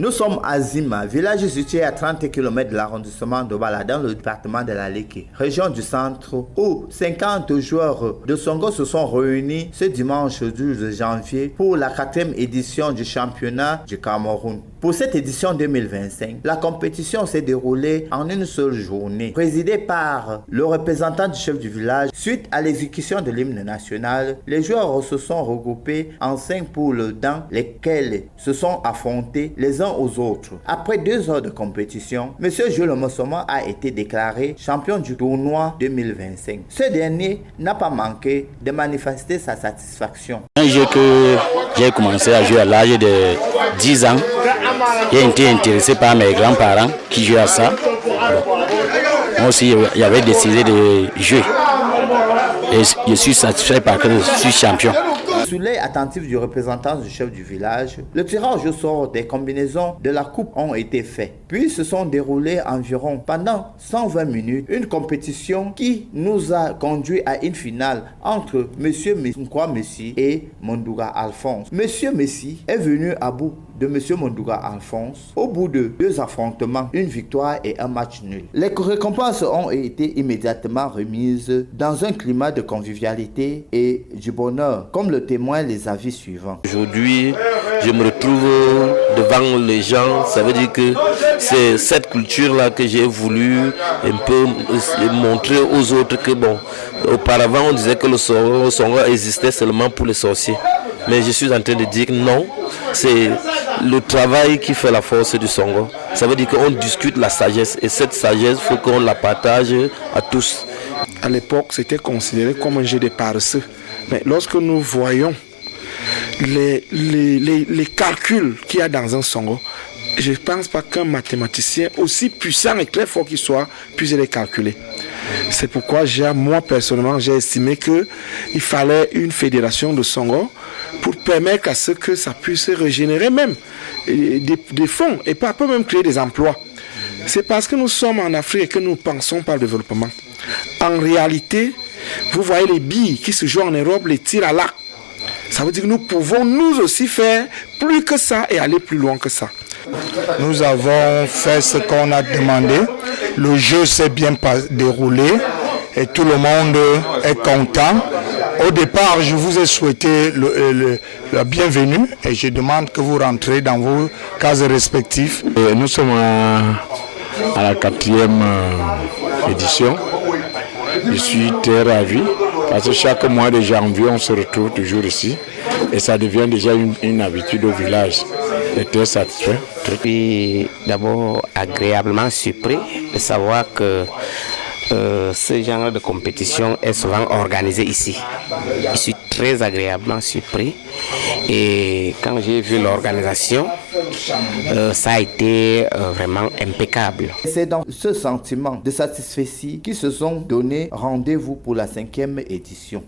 Nous sommes à Zima, village situé à 30 km de l'arrondissement de Bala dans le département de la Léké, région du centre, où 50 joueurs de Songo se sont réunis ce dimanche 12 janvier pour la 4e édition du championnat du Cameroun. Pour cette édition 2025, la compétition s'est déroulée en une seule journée, présidée par le représentant du chef du village. Suite à l'exécution de l'hymne national, les joueurs se sont regroupés en 5 poules dans lesquelles se sont affrontés les uns aux autres. Après 2 heures de compétition, M. Jules Mossoma a été déclaré champion du tournoi 2025. Ce dernier n'a pas manqué de manifester sa satisfaction. Un jeu que j'ai commencé à jouer à l'âge de 10 ans. J'ai été intéressé par mes grands-parents qui jouaient à ça. Moi aussi, j'avais décidé de jouer. Et je suis satisfait parce que je suis champion. Sous l'œil attentif du représentant du chef du village, le tirage au sort des combinaisons de la coupe ont été faits. Puis se sont déroulés environ pendant 120 minutes une compétition qui nous a conduit à une finale entre M. Nkwa Messi et Mondouga Alphonse. M. Messi est venu à bout de M. Mondouga Alphonse au bout de 2 affrontements, une victoire et un match nul. Les récompenses ont été immédiatement remises dans un climat de convivialité et du bonheur, comme le témoignent les avis suivants. Aujourd'hui, je me retrouve devant les gens. Ça veut dire que c'est cette culture-là que j'ai voulu un peu montrer aux autres que bon, auparavant on disait que le Songo existait seulement pour les sorciers. Mais je suis en train de dire que non, c'est le travail qui fait la force du Songo. Ça veut dire qu'on discute la sagesse et cette sagesse, il faut qu'on la partage à tous. À l'époque, c'était considéré comme un jeu de paresseux. Mais lorsque nous voyons les calculs qu'il y a dans un Songo, je ne pense pas qu'un mathématicien, aussi puissant et très fort qu'il soit, puisse les calculer. C'est pourquoi moi personnellement, j'ai estimé qu'il fallait une fédération de Songo pour permettre à ce que ça puisse régénérer même des fonds et pas même créer des emplois. C'est parce que nous sommes en Afrique et que nous pensons par le développement. En réalité, vous voyez les billes qui se jouent en Europe, les tirs à l'arc. Ça veut dire que nous pouvons nous aussi faire plus que ça et aller plus loin que ça. Nous avons fait ce qu'on a demandé. Le jeu s'est bien déroulé et tout le monde est content. Au départ, je vous ai souhaité la bienvenue et je demande que vous rentrez dans vos cases respectives. Nous sommes à la 4e édition. Je suis très ravi parce que chaque mois de janvier, on se retrouve toujours ici et ça devient déjà une habitude au village. Je suis très satisfait. Je suis d'abord agréablement surpris de savoir que ce genre de compétition est souvent organisé ici. Je suis très agréablement surpris et quand j'ai vu l'organisation, ça a été vraiment impeccable. C'est dans ce sentiment de satisfaction qu'ils se sont donné rendez-vous pour la 5e édition.